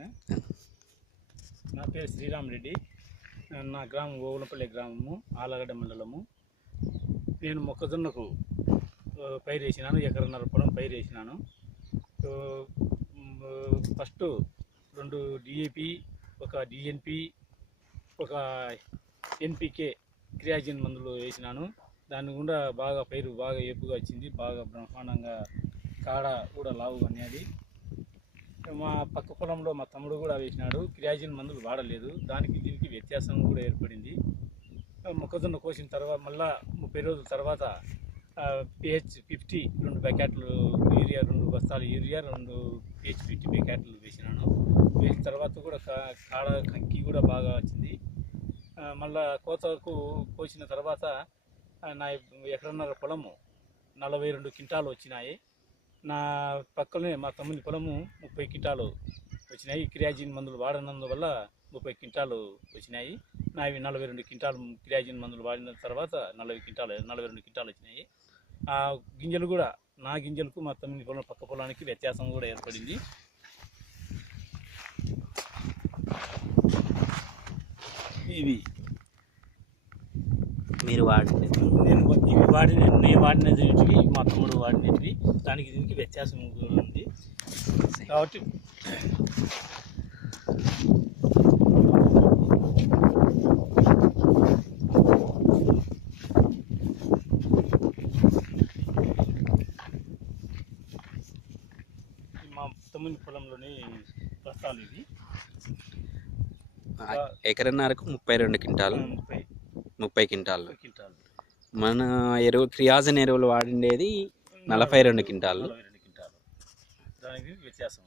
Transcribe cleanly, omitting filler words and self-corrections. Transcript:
ఆయన. నా పేరు శ్రీరామరెడ్డి. నా గ్రామం ఓగులపల్లి గ్రామము, ఆలగడ్డ మండలము. నేను మొక్కజొన్నకు పైరు వేసినాను, ఎకరన్నర పొలం పైరు వేసినాను. ఫస్ట్ 2 DAP, ఒక DNP, ఒక NPK క్రియాజిన్ మందులు వేసినాను. దాని గుండా పైరు బాగా ఏపుగా వచ్చింది, బాగా బ్రహ్మాండంగా కాడ కూడా లావుగా అనేది. మా పక్క పొలంలో మా తమ్ముడు కూడా వేసినాడు, క్రియాజిన్ మందులు వాడలేదు. దానికి దీనికి వ్యత్యాసం కూడా ఏర్పడింది. మొక్కజొన్న కోసిన తర్వాత మళ్ళా 30 రోజుల తర్వాత PH 50 2 ప్యాకెట్లు యూరియా, 2 బస్తాలు యూరియా, 2 PH 50 ప్యాకెట్లు వేసినాను. వేసిన తర్వాత కూడా కాడ కంకి కూడా బాగా వచ్చింది. మళ్ళా కోసిన తర్వాత నా ఎకరన్నర పొలము 42 క్వింటాలు వచ్చినాయి. నా పక్కనే మా తమ్ముని పొలము 30 క్వింటాలు వచ్చినాయి. క్రియాజిన్ మందులు వాడినందువల్ల 30 క్వింటాలు వచ్చినాయి. నావి 42 క్వింటాలు క్రియాజిన్ మందులు వాడిన తర్వాత 42 క్వింటాలు వచ్చినాయి. ఆ గింజలు కూడా నా గింజలకు మా తమ్ముని పొలం పక్క పొలానికి వ్యత్యాసం కూడా ఏర్పడింది. ఇవి మీరు నేను వాడినవి, మా తమ్ముడు వాడినవి, దానికి దీనికి వ్యత్యాసం ఉంది. కాబట్టి మా తమ్ముని పొలంలోని బస్తాలు ఇవి. ఎకరన్నరకు 32 క్వింటాలు, 30 క్వింటాలు. మన క్రియాజిన్ ఎరువులు వాడిండేది 42 క్వింటాలు. దానికి వ్యత్యాసం.